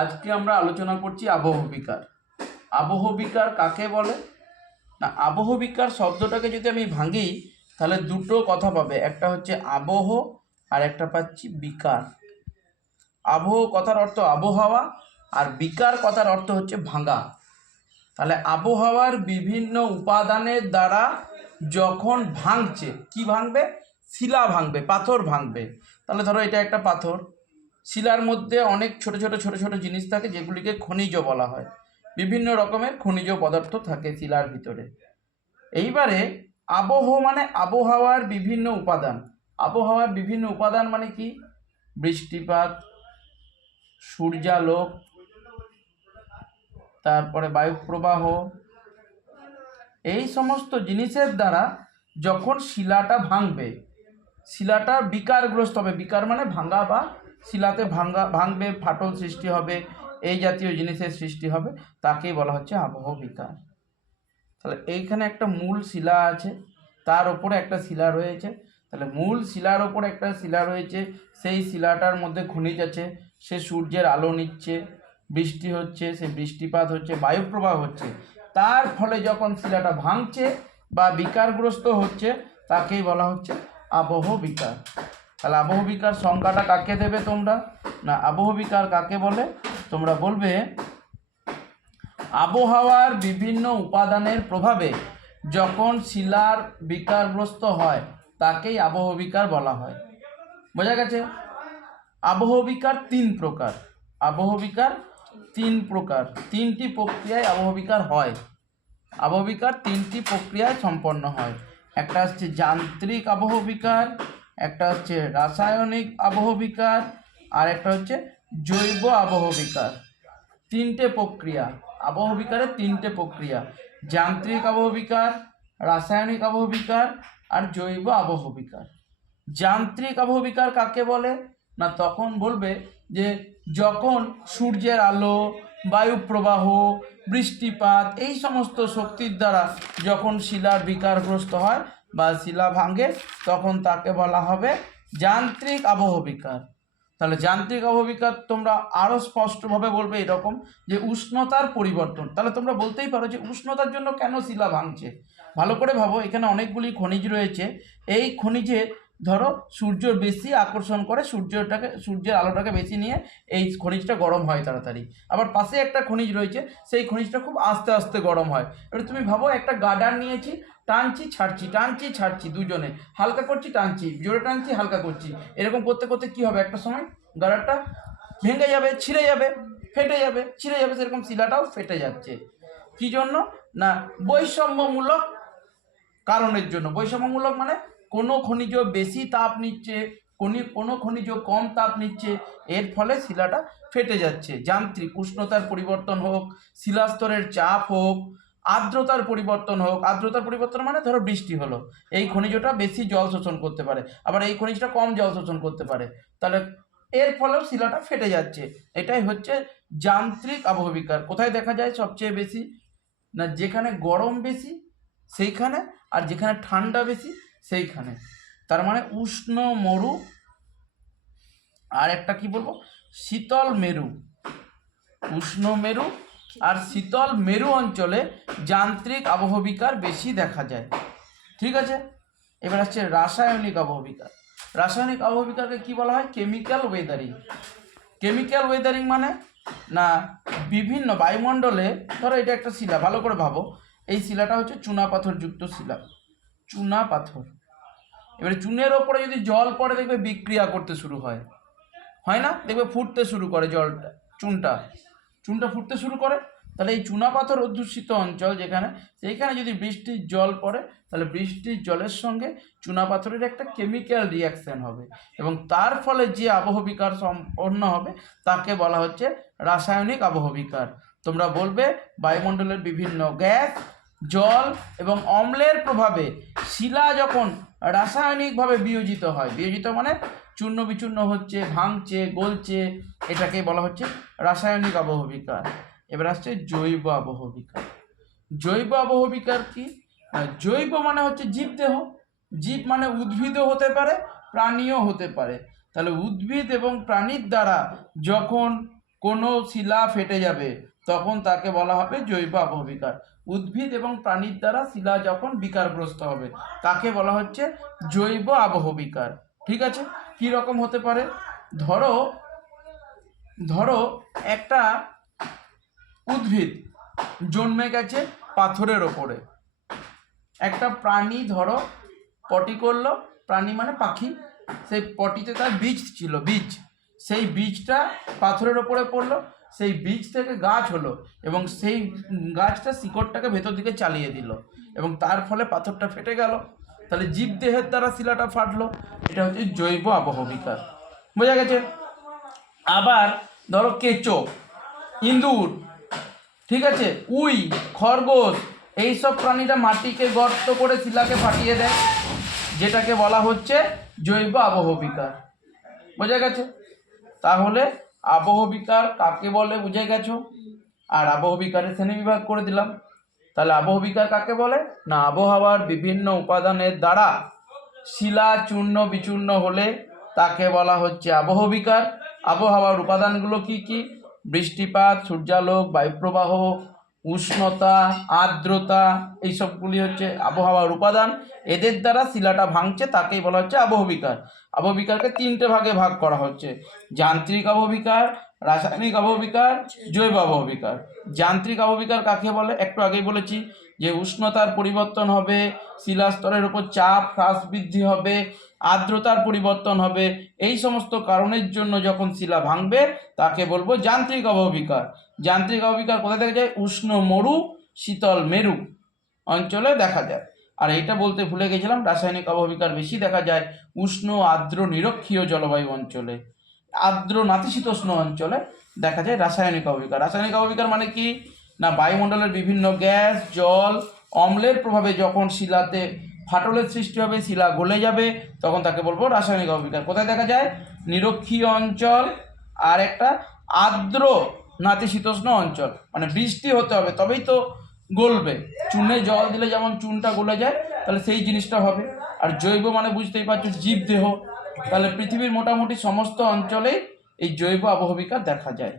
আজকে আমরা আলোচনা করছি আবহবিকার। আবহবিকার কাকে বলে? না, আবহবিকার শব্দটাকে যদি আমি ভাঙি তাহলে দুটো কথা পাবে, একটা হচ্ছে আবহ আর একটা পাচ্ছি বিকার। আবহ কথার অর্থ আবহাওয়া আর বিকার কথার অর্থ হচ্ছে ভাঙা। তাহলে আবহাওয়ার বিভিন্ন উপাদানের দ্বারা যখন ভাঙছে, কি ভাঙবে? শিলা ভাঙবে, পাথর ভাঙবে। তাহলে ধরো এটা একটা পাথর, শিলার মধ্যে অনেক ছোট ছোট ছোট ছোট জিনিস থাকে যেগুলিকে খনিজ বলা হয়। বিভিন্ন রকমের খনিজ পদার্থ থাকে শিলার ভিতরে। এইবারে আবহ মানে আবহাওয়ার বিভিন্ন উপাদান। আবহাওয়ার বিভিন্ন উপাদান মানে কি? বৃষ্টিপাত, সূর্যালোক, তারপরে বায়ুপ্রবাহ, এই সমস্ত জিনিসের দ্বারা যখন শিলাটা ভাঙবে, শিলাটা বিকারগ্রস্ত হবে। বিকার মানে ভাঙা, বা শিলাতে ভাঙবে, ফাটল সৃষ্টি হবে, এই জাতীয় জিনিসের সৃষ্টি হবে, তাকেই বলা হচ্ছে আবহ বিকার। তাহলে এইখানে একটা মূল শিলা আছে, তার ওপরে একটা শিলা রয়েছে। তাহলে মূল শিলার ওপরে একটা শিলা রয়েছে, সেই শিলাটার মধ্যে খনিজ আছে, সে সূর্যের আলো নিচ্ছে, বৃষ্টি হচ্ছে, সে বৃষ্টিপাত হচ্ছে, বায়ুপ্রবাহ হচ্ছে, তার ফলে যখন শিলাটা ভাঙছে বা বিকারগ্রস্ত হচ্ছে, তাকেই বলা হচ্ছে আবহ বিকার। তাহলে আবহ বিকার সংজ্ঞাটা কাকে দেবে তোমরা? না, আবহ বিকার কাকে বলে? তোমরা বলবে আবহাওয়ার বিভিন্ন উপাদানের প্রভাবে যখন শিলার বিকারগ্রস্ত হয় তাকেই আবহবিকার বলা হয়। বোঝা গেছে? আবহবিকার তিন প্রকার। আবহবিকার তিন প্রকার, তিনটি প্রক্রিয়ায় আবহবিকার হয়। আবহবিকার তিনটি প্রক্রিয়ায় সম্পন্ন হয়। একটা হচ্ছে যান্ত্রিক আবহবিকার, একটা হচ্ছে রাসায়নিক আবহবিকার, আর একটা হচ্ছে জৈব আবহবিকার। তিনটে প্রক্রিয়া, আবহবিকারের তিনটে প্রক্রিয়া: যান্ত্রিক আবহবিকার, রাসায়নিক আবহবিকার আর জৈব আবহবিকার। যান্ত্রিক আবহবিকার কাকে বলে? না, তখন বলবে যে যখন সূর্যের আলো, বায়ুপ্রবাহ, বৃষ্টিপাত, এই সমস্ত শক্তির দ্বারা যখন শিলার বিকারগ্রস্ত হয় বা শিলা ভাঙে, তখন তাকে বলা হবে যান্ত্রিক আবহবিকার। তাহলে যান্ত্রিক আবহবিকার তোমরা আরও স্পষ্টভাবে বলবে এরকম যে উষ্ণতার পরিবর্তন। তাহলে তোমরা বলতেই পারো যে উষ্ণতার জন্য কেন শিলা ভাঙছে। ভালো করে ভাবো, এখানে অনেকগুলি খনিজ রয়েছে। এই খনিজে ধরো সূর্য বেশি আকর্ষণ করে, সূর্যের আলোটাকে বেশি নিয়ে এই খনিজটা গরম হয় তাড়াতাড়ি। আবার পাশে একটা খনিজ রয়েছে, সেই খনিজটা খুব আস্তে আস্তে গরম হয়। এবার তুমি ভাবো, একটা গার্ডার নিয়েছি, টানছি ছাড়ছি, টানছি ছাড়ছি, দুজনে হালকা করছি, টানছি, জোরে টানছি, হালকা করছি, এরকম করতে করতে কি হবে? একটা সময় গার্ডারটা ভেঙে যাবে, ছিঁড়ে যাবে, ফেটে যাবে, ছিঁড়ে যাবে। সেরকম শিলাটাও ফেটে যাচ্ছে। কি জন্য? না, বৈষম্যমূলক কারণের জন্য। বৈষম্যমূলক মানে কোনো খনিজ বেশি তাপ নিচ্ছে, কোনো খনিজ কম তাপ নিচ্ছে, এর ফলে শিলাটা ফেটে যাচ্ছে। যান্ত্রিক উষ্ণতার পরিবর্তন হোক, শিলাস্তরের চাপ হোক, আর্দ্রতার পরিবর্তন হোক। আর্দ্রতার পরিবর্তন মানে ধরো বৃষ্টি হলো, এই খনিজটা বেশি জল শোষণ করতে পারে, আবার এই খনিজটা কম জল শোষণ করতে পারে, তাহলে এর ফলেও শিলাটা ফেটে যাচ্ছে। এটাই হচ্ছে যান্ত্রিক আবহবিকার। কোথায় দেখা যায় সবচেয়ে বেশি? না, যেখানে গরম বেশি সেইখানে, আর যেখানে ঠান্ডা বেশি সেইখানে। তার মানে উষ্ণ মরু আর একটা কি বলবো, শীতল মেরু। উষ্ণ মেরু আর শীতল মেরু অঞ্চলে যান্ত্রিক আবহবিকার বেশি দেখা যায়। ঠিক আছে, এবার আসছে রাসায়নিক আবহবিকার। রাসায়নিক আবহবিকারকে কি বলা হয়? Chemical Wuthering. কেমিক্যাল ওয়েদারিং মানে না, বিভিন্ন বায়ুমণ্ডলে, ধরো এটা একটা শিলা, ভালো করে ভাবো, এই শিলাটা হচ্ছে চুনা পাথরযুক্ত শিলা, চুনা পাথর। এবারে চুনের ওপরে যদি জল পড়ে, দেখবে বিক্রিয়া করতে শুরু হয়, হয় না? দেখবে ফুটতে শুরু করে জলটা, চুনটা ফুটতে শুরু করে। তাহলে এই চুনা পাথর অধ্যুষিত অঞ্চল যেখানে, সেইখানে যদি বৃষ্টির জল পড়ে, তাহলে বৃষ্টির জলের সঙ্গে চুনা পাথরের একটা কেমিক্যাল রিয়াকশন হবে, এবং তার ফলে যে আবহবিকার সম্পন্ন হবে তাকে বলা হচ্ছে রাসায়নিক আবহবিকার। তোমরা বলবে বায়ুমণ্ডলের বিভিন্ন গ্যাস, জল এবং অম্লের প্রভাবে শিলা যখন রাসায়নিকভাবে বিয়োজিত হয়, বিয়োজিত মানে চূর্ণ বিচূর্ণ হচ্ছে, ভাঙছে, গলছে, এটাকে বলা হচ্ছে রাসায়নিক আবহবিকার। এবার আসছে জৈব আবহবিকার। জৈব আবহবিকার কি? জৈব মানে হচ্ছে জীবদেহ। জীব মানে উদ্ভিদও হতে পারে, প্রাণীও হতে পারে। তাহলে উদ্ভিদ এবং প্রাণীর দ্বারা যখন কোনো শিলা ফেটে যাবে তখন তাকে বলা হবে জৈব আবহবিকার। উদ্ভিদ এবং প্রাণীর দ্বারা শিলা যখন বিকারগ্রস্ত হবে তাকে বলা হচ্ছে জৈব আবহবিকার। ঠিক আছে, কি রকম হতে পারে? ধরো ধরো একটা উদ্ভিদ জন্মে গেছে পাথরের ওপরে, একটা প্রাণী ধরো পটি করলো, প্রাণী মানে পাখি, সেই পটিতে তার বীজ ছিল, বীজ, সেই বীজটা পাথরের ওপরে পড়লো, সেই বীজ থেকে গাছ হলো এবং সেই গাছটা শিকড়টাকে ভেতর দিকে চালিয়ে দিল এবং তার ফলে পাথরটা ফেটে গেল, তাহলে জীবদেহের দ্বারা শিলাটা ফাটলো, এটা হচ্ছে জৈব আবহবিকার। বোঝা গেছে? আবার ধরো কেঁচো, ইঁদুর, ঠিক আছে, উই, খরগোশ, এইসব প্রাণীরা মাটিকে গর্ত করে শিলাকে ফাটিয়ে দেয়, যেটাকে বলা হচ্ছে জৈব আবহবিকার। বোঝা গেছে? তাহলে আবহবিকার কাকে বলে বুঝে গেছো, আর আবহবিকারের শ্রেণীবিভাগ করে দিলাম। তাহলে আবহবিকার কাকে বলে না, আবহাওয়ার বিভিন্ন উপাদানের দ্বারা শিলা চূর্ণ বিচূর্ণ হলে তাকে বলা হচ্ছে আবহবিকার। আবহাওয়ার উপাদানগুলো কি কি? বৃষ্টিপাত, সূর্যালোক, বায়ুপ্রবাহ, উষ্ণতা, আর্দ্রতা, এইসবগুলি হচ্ছে আবহাওয়ার উপাদান। এদের দ্বারা শিলাটা ভাঙছে তাকেই বলা হচ্ছে আবহবিকার। আবহবিকারকে তিনটে ভাগে ভাগ করা হচ্ছে: যান্ত্রিক আবহবিকার, রাসায়নিক আবহবিকার, জৈব আবহবিকার। যান্ত্রিক আবহবিকার কাকে বলে? একটু আগেই বলেছি যে উষ্ণতার পরিবর্তন হবে, শিলাস্তরের উপর চাপ হ্রাস বৃদ্ধি হবে, আর্দ্রতার পরিবর্তন হবে, এই সমস্ত কারণের জন্য যখন শিলা ভাঙবে তাকে বলবো যান্ত্রিক আবহবিকার। যান্ত্রিক আবহবিকার কোথায় দেখা যায়? উষ্ণ মরু, শীতল মেরু অঞ্চলে দেখা যায়। আর এইটা বলতে ভুলে গেছিলাম, রাসায়নিক আবহবিকার বেশি দেখা যায় উষ্ণ আর্দ্র নিরক্ষীয় জলবায়ু অঞ্চলে, আর্দ্র নাতিশীতোষ্ণ অঞ্চলে দেখা যায় রাসায়নিক আবহবিকার। রাসায়নিক আবহবিকার মানে কি না, বায়ুমণ্ডলের বিভিন্ন গ্যাস, জল, অম্লের প্রভাবে যখন শিলাতে ফাটলের সৃষ্টি হবে, শিলা গলে যাবে, তখন তাকে বলবো রাসায়নিক আবহবিকার। কোথায় দেখা যায়? নিরক্ষীয় অঞ্চল আর একটা আর্দ্র নাতিশীতোষ্ণ অঞ্চল, মানে বৃষ্টি হতে হবে তবেই তো গলবে। চুনে জল দিলে যেমন চুনটা গলে যায়, তাহলে সেই জিনিসটা হবে। আর জৈব মানে বুঝতেই পারছো জীবদেহ, তাহলে পৃথিবীর মোটামুটি সমস্ত অঞ্চলেই এই জৈব আবহবিকার দেখা যায়।